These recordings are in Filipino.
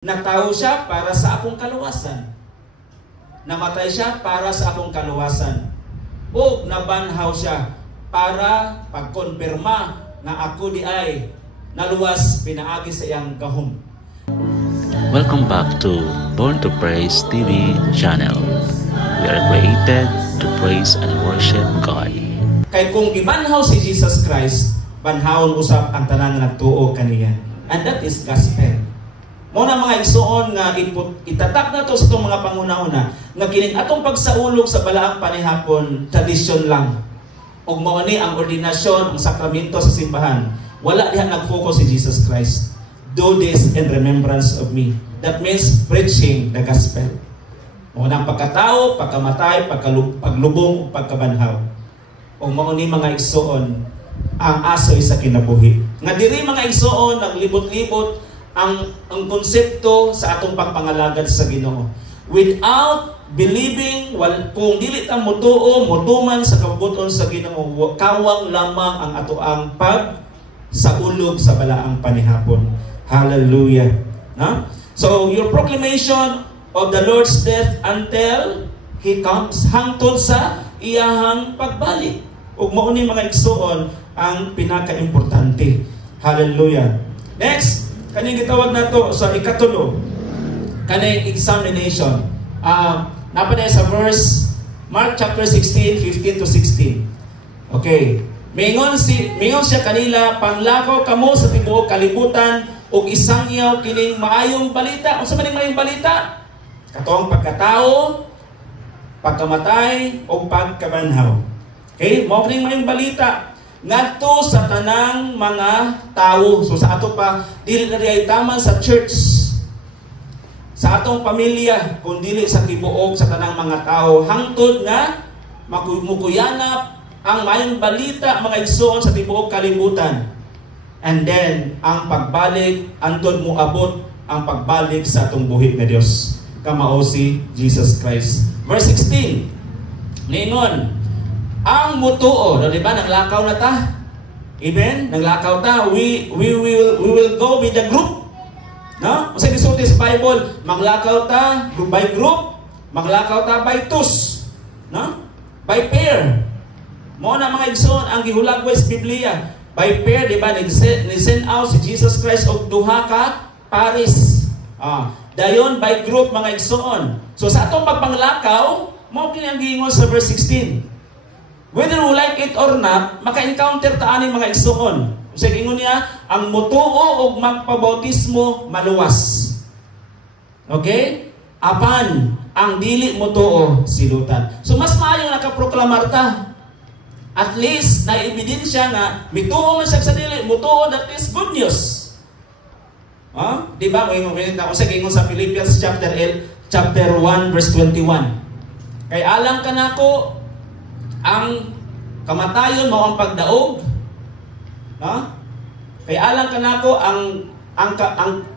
Nagtao siya para sa akong kaluwasan. Namatay siya para sa akong kaluwasan. O nabanhaw siya para pagkonfirma na ako di ay naluwas pinaagi sa iyang gahom. Welcome back to Born to Praise TV channel. We are created to praise and worship God. Kay kung gibanhaw si Jesus Christ, banhawon usap ang tanan nga nagtuo kaniya. And that is gospel. Mo na mga igsuon nga itatak na to sa itong mga pangunahuna nga kining atong pagsaulog sa balaang panihapon tradisyon lang. Ug mao ni ang ordinasyon, ang sakramento sa simbahan. Wala diha nag-focus si Jesus Christ. Do this in remembrance of me. That means preaching the gospel. Mo nang pagkatao, pagkamatay, paglubong, pagkabanhaw. Ug mao ni mga igsuon ang asoy sa kinabuhi. Nga diri mga igsuon ang libot-libot ang konsepto sa atong pagpangalagad sa Ginoo. Without believing, kung dili ta motuo, motuman sa kabuton sa Ginoo, kawang lamang ang ato ang pagsaulog sa balaang panihapon. Hallelujah. No? So, your proclamation of the Lord's death until He comes, hangtod sa iyahang pagbalik. Ug mao ni mga igsuon ang pinaka-importante. Hallelujah. Next, kaning gitawag nato sa ikatulo, kaning examination. Napaday sa verse Mark chapter 16, 15 to 16. Okay. Mingon siya kanila, panglakaw kamo sa tibuok kalibutan ug isangyaw kining maayong balita. Unsa man ning maayong balita? Katong pagkatao, pagkamatay ug pagkabanhaw. Okay, mao kining maayong balita ngadto sa tanang mga tao. So sa ato pa dili na diay taman sa church, sa atong pamilya, kun dili sa tibuok sa tanang mga tao, hangtod nga mukuyanap ang maayong balita mga igsoon sa tibuok kalibutan. And then ang pagbalik antod mo abot ang pagbalik sa atong buhi nga Dios, kamao si Jesus Christ. Verse 16 ningon, ang mutuo, di ba, naglakaw na ta? Amen? Naglakaw ta. We will go with the group. No? Kasi gisulti sa Bible, maglakaw ta by group, maglakaw ta by twos. No? By pair. Mo na mga igsoon ang gihulagway sa Biblia. By pair, di ba, ni-send out si Jesus Christ og duha ka pares. Dayon by group mga igsoon. So sa atong pagpanglakaw, mo kini ang giingon sa verse 16. Whether we like it or not, maka-encounter ta aning mga igsuon. Sa gingon niya, ang mutuo og magpabautismo maluwas. Okay? Apan ang dili mutuo silutan. So mas maayo nakaproklamar ta. At least na ebidensya nga mituo man sa dili, mutuo, that is good news. Di ba? Sa gingon sa Philippians chapter 1 verse 21. Kay alang kanako ang kamatayon mo ang pagdaog, no? Kay alang kanako ang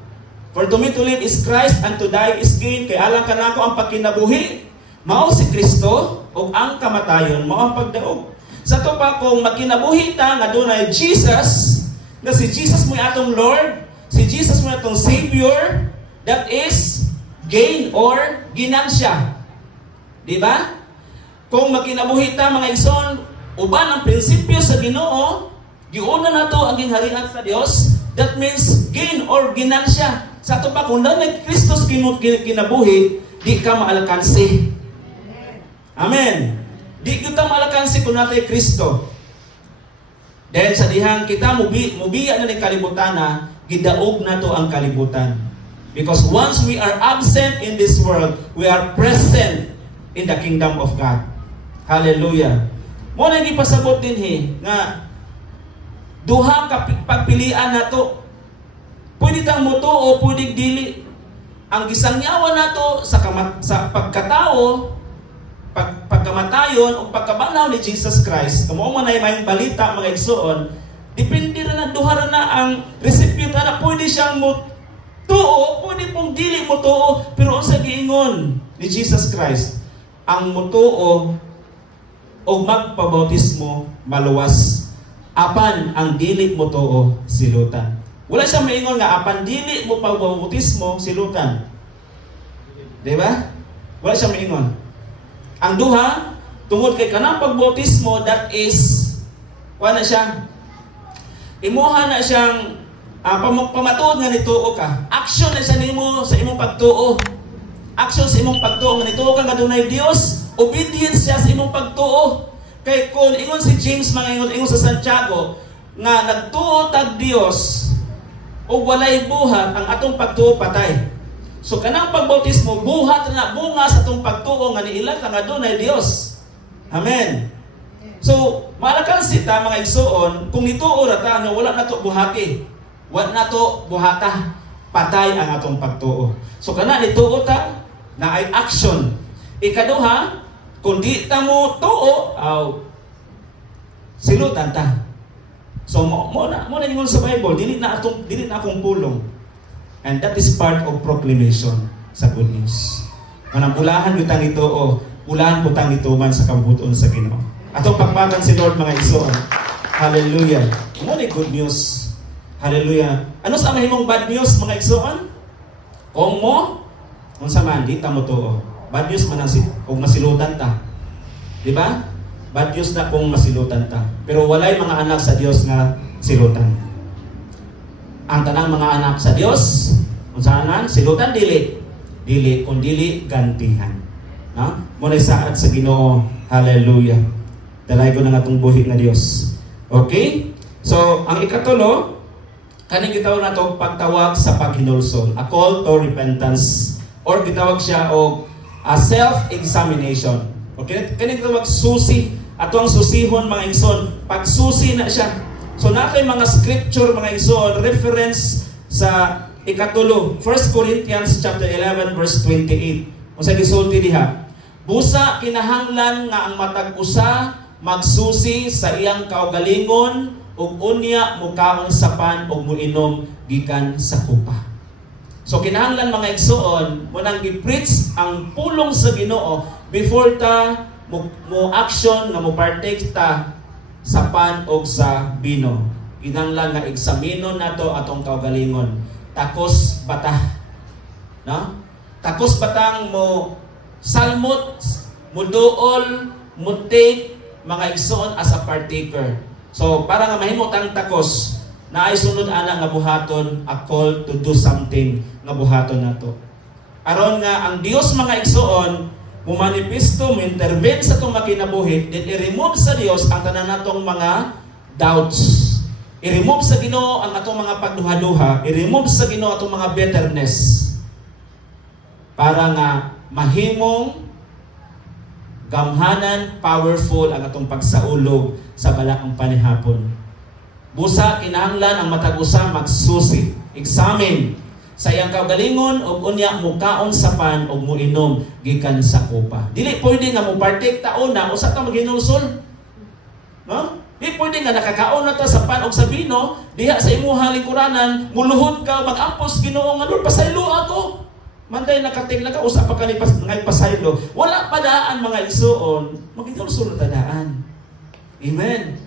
for to me to live is Christ and to die is gain. Kay alang kanako ang pagkinabuhi mao si Kristo ug ang kamatayon mao ang pagdaog. Sa to pa kung magkinabuhi ta nga dunay Jesus, nga si Jesus mo atong Lord, si Jesus mo atong Savior, that is gain or ginansya. Di ba? Kung magkinabuhi ta mga igsoon, uban ang prinsipyo sa Ginoo, giuna nato ang ginharian sa Dios, that means gain or ginansya. Sa ato pa kung nanay Kristo kinabuhi, di ka maalakansi. Amen. Di kita maalakansi kung natay Kristo. Dahil sa dihang kita mubiya na ng kalibutan na, gidaog nato ang kalibutan. Because once we are absent in this world, we are present in the kingdom of God. Hallelujah. Mo na gipasabot din nga duha ka pagpilian nato. Pwede tang muto o pwede dili. Ang gisangyawan nato sa pagkatao, pagkamatayon o pagkabanhaw ni Jesus Christ. Kamo man ay may balita mga igsoon, depende na duha na ang resipient na pwede siyang mutuo, pwede pong dili mutuo, pero sa giingon ni Jesus Christ, ang mutuo o magpabautismo maluwas, apan ang dili mutuo silutan. Wala siya maingon nga apan dili mo pagbautismo silutan. Di ba? Wala siya maingon. Ang duha, tungod kay kanang pagbautismo, that is, wala na siya. Imuha na siyang pamatuod nga nituo ka. Action na siya nimo sa imong pagtuo. Action sa imong pagtuo nga nituo ka nga dunay Dios. Obedience siya sa imong pagtuo. Kay kung ingon si James, mga ingon sa Santiago, nga nagtuo tag Dios o walay buhat, ang atong pagtuo patay. So kanang pagbautismo, buhat na bunga sa atong pagtuo nga niilang nga dunay Dios. Amen. So, malakan sita mga igsoon, kung nituo ra ta, no, wala na to buhati. Wala na to buhata. Patay ang atong pagtuo. So kana nituo ta, na ay action. Ikaduha, kung di ta mo tuo, silutan ta. So mo na ningon sa Bible, dili na akong pulong. And that is part of proclamation sa good news. Kanang ulahan butang ito ulahan butang ito man sa kabubuton sa Ginoo. Atong pakpakan si Lord mga igsoon. Hallelujah. Mo ni good news. Hallelujah. Ano sa mahimong bad news mga igsoon? Kung sa man di ta mo tuo. Bad news man kung masilutan ta. Di ba? Bad news na kung masilutan ta. Pero walay mga anak sa Dios nga silutan. Ang tanang mga anak sa Dios, kung saan silutan dili kung dili gantihan. No? Muna saad sa Ginoo. Hallelujah. Dalay ko na nga itong buhi na Dios. Okay? So, ang ikatulo, kaning gitawag na itong pagtawag sa paghinulsol. A call to repentance. Or gitawag siya o a self-examination. Okay? Kaning gitawag susi. Ato ang susihon mga igsoon. Pagsusi na siya. So natay mga scripture mga igsoon, reference sa ikatulo. 1 Corinthians chapter 11 verse 28. Kung sa gisulti diha, busa kinahanglan nga ang matag usa magsusi sa iyang kaugalingon ug unya mukaon sa pan ug muinom gikan sa kupa. So kinahanglan mga igsoon mo nang gi-preach ang pulong sa Ginoo before ta mo action nga mo partake ta sa pan o sa bino. Kinahanglan nga eksamino nato atong kaugalingon. Takos bata. No? Takos batang mo salmot, mo duol, mo take mga igsoon as a partaker. So para nga mahimot ang takos, naay sunod ana nga buhaton, a call to do something nga buhaton nato. Aron nga ang Dios mga igsoon mumanifesto, mo-intervene sa itong makinabuhi, then i-remove sa Diyos ang tanan natong mga doubts. I-remove sa Ginoo ang atong mga pagduha-duha. I-remove sa Ginoo atong mga bitterness. Para nga mahimong gamhanan, powerful ang atong pagsaulog sa balaang panihapon. Busa, kinahanglan ang matag-usa magsusi. Examine sa iyang kaugalingon og unya mukaon sa pan og muinom gikan sa kopa. Dili pwede nga mo partake taon na usa ta maghinulsol. No? Dili pwede nga nakakaon na ta sa pan og sa bino diha sa imuha lingkuranan, muluhod ka mag-ampos Ginoo nga Lord pasaylo ako. Manday nakatigla ka usa pa kanipas ngay pasaylo. Wala pa daan mga igsoon, maghinulsol ta daan. Amen.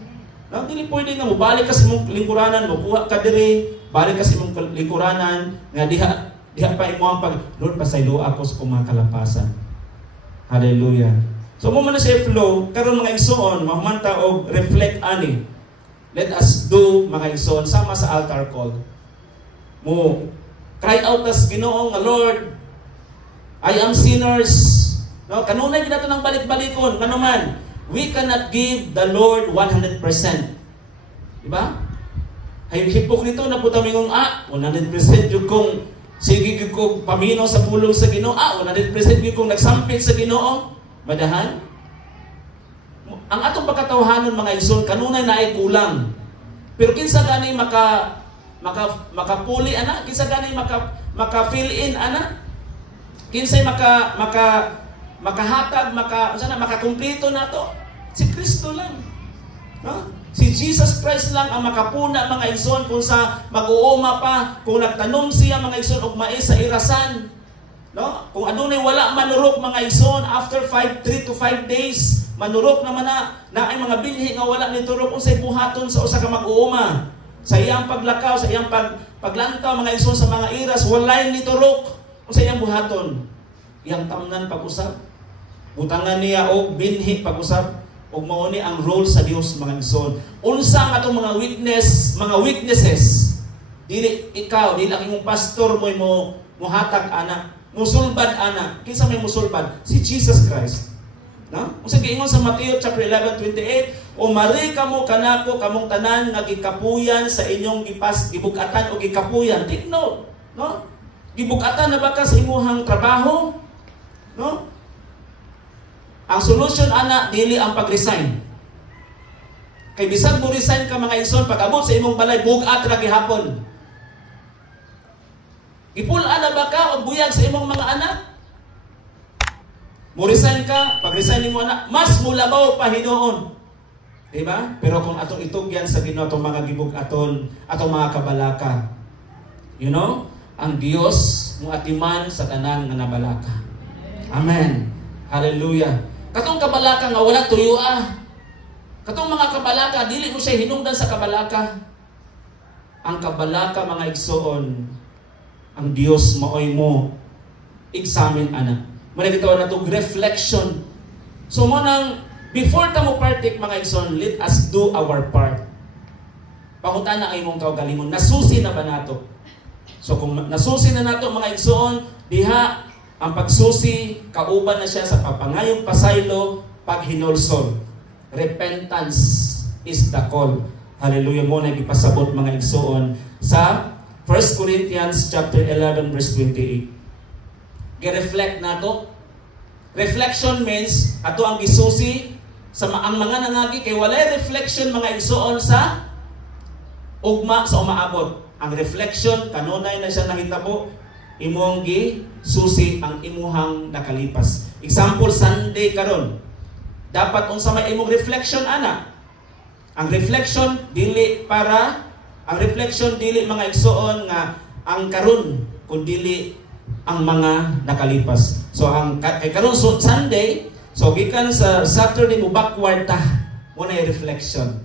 No, dili pwede nga mo balik ka sa imong lingkuranan, mo kuha ka diri, balik kasi mong lingkuranan nga diha pa imo ang pag Lord pasaylo ako sa kumang kalapasan. Hallelujah. So mo man siya flow karon mga igsoon mahumanta og reflect ani. Let us do mga igsoon sama sa altar call. Mo cry out as Ginoo nga Lord, I am sinners. No, kanunay gid nato nang balik-balikon ngano man. We cannot give the Lord 100%. Diba? Ay hipokrito na po tamingong 100% yung kung sige yung kung pamino sa pulong sa Ginoo, 100% yung kung nagsampit sa Ginoo, madahan. Ang atong pagkatawhanon mga igsoon kanunay na ay kulang. Pero kinsa gani makapuli ana, kinsa gani maka fill in ana, kinsay makahatag, makakumpleto nato si Kristo lang. No? Si Jesus Christ lang ang makapuna mga igsoon kung sa mag-uuma pa, kung nagtanom siya mga igsoon og mais sa irasan. No? Kung adunay wala manurok mga igsoon after 3 to 5 days, manurok naman na ay mga binhi nga wala ni turok unsay buhaton sa usa ka mag-uuma. Sa iyang paglakaw, sa iyang paglantaw mga igsoon sa mga iras, walay niturok sa iyang buhaton. Iyang tamnan pag-usap. Butangan niya og binhi pag-usap. Og mao ni ang role sa Dios mga igsoon. Unsa nga atong mga weaknesses. Dili ikaw, dili ang imong pastor mo hatag ana, musulbad ana. Kinsa may musulbad? Si Jesus Christ. No? Unsa giingon sa Mateo chapter 11:28, o mari kamo kanako kamong tanan nga gikapuyan sa inyong gibugatan o gikapuyan. Take note, no? Gibugatan na ba ka sa imuhang trabaho? No? Ang solution ana dili ang pag-resign. Kay bisag mo resign ka mga igsoon, pag abot sa imong balay bugat ra gihapon. Ipul-an na ba ka o buyag sa imong mga anak? Mo-resign ka, pag-resign mo anak, mas mulabaw pa hinuon. Diba? Pero kung atong itugyan sa Ginoo atong mga gibug-aton, atong mga kabalaka, you know, ang Dios mo atiman sa tanan nga nabalaka. Amen. Hallelujah. Katong kabalaka nga wala tuyua. Katong mga kabalaka, dili mo siya hinungdan sa kabalaka. Ang kabalaka mga igsoon, ang Dios maoy mo examine ana. Muna gitawag na itong reflection. So mo nang, before ta mo partake mga igsoon, let us do our part. Pangutan na ay mong kaugalingon, nasusi na ba nato? So kung nasusi na nato mga igsoon, diha, ang pagsusi, kauban na siya sa papangayong pasaylo, paghinulsol. Repentance is the call. Hallelujah mo na ipasabot mga igsoon sa 1 Corinthians chapter 11 verse 28. Gi-reflect nato. Reflection means ato ang gisusi sa ang mga nangagi kay walay reflection mga igsoon sa ugma sa umaabot. Ang reflection kanunay na siya nahitabo, imong gisusi ang imuhang nakalipas. Example Sunday karon. Dapat unsa may imong reflection ana. Ang reflection dili mga igsoon nga ang karon kun dili ang mga nakalipas. So ang kay karon Sunday, so gikan sa Saturday mo backward ta. Muna yung reflection.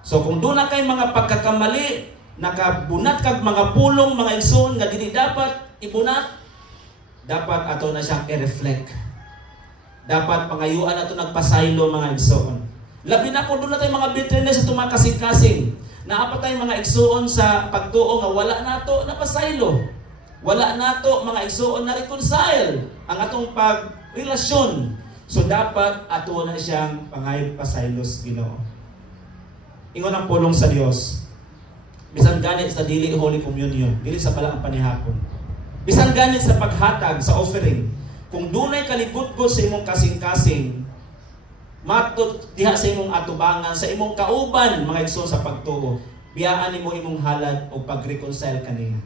So kung doon na kay mga pagkakamali, nakabunat kag mga pulong, mga igsoon nga dili dapat ibunat, dapat ato na siyang i-reflect. Dapat pangayuan ato nagpasaylo mga igsoon. Labi na kung doon na tayo mga bitterness at kasing-kasing. Naapa tayong mga igsoon sa pagtuo nga wala nato napasaylo. Wala nato mga igsoon na reconcile ang atong pagrelasyon. So dapat ato na siyang pangayog pasaylos Ginoo. Ingon ang pulong sa Dios. Bisan ganit sa dili Holy Communion, dili sa balaang panihapon. Bisan ganit sa paghatag sa offering. Kung dunay kalibot-kot sa imong kasing-kasing, matot diha sa imong atubangan, sa imong kauban mga igsoon sa pagtuo, biyaan nimo imong halad o pag-reconcile kaniya.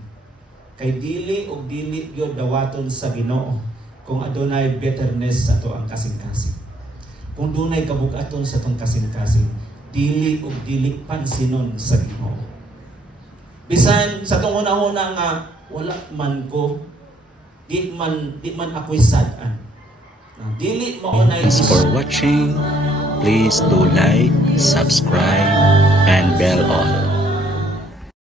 Kay dili og dili gyud dawaton sa Ginoo kung adunay bitterness sa to ang kasing-kasing. Kung dunay kabug-aton sa tong kasing-kasing, dili og dili pansinon sa Ginoo. Bisan sa tong una-una nga wala man ko, di man ako'y sad-an. Dili mao na. Thanks for watching. Please do like, subscribe, and bell on.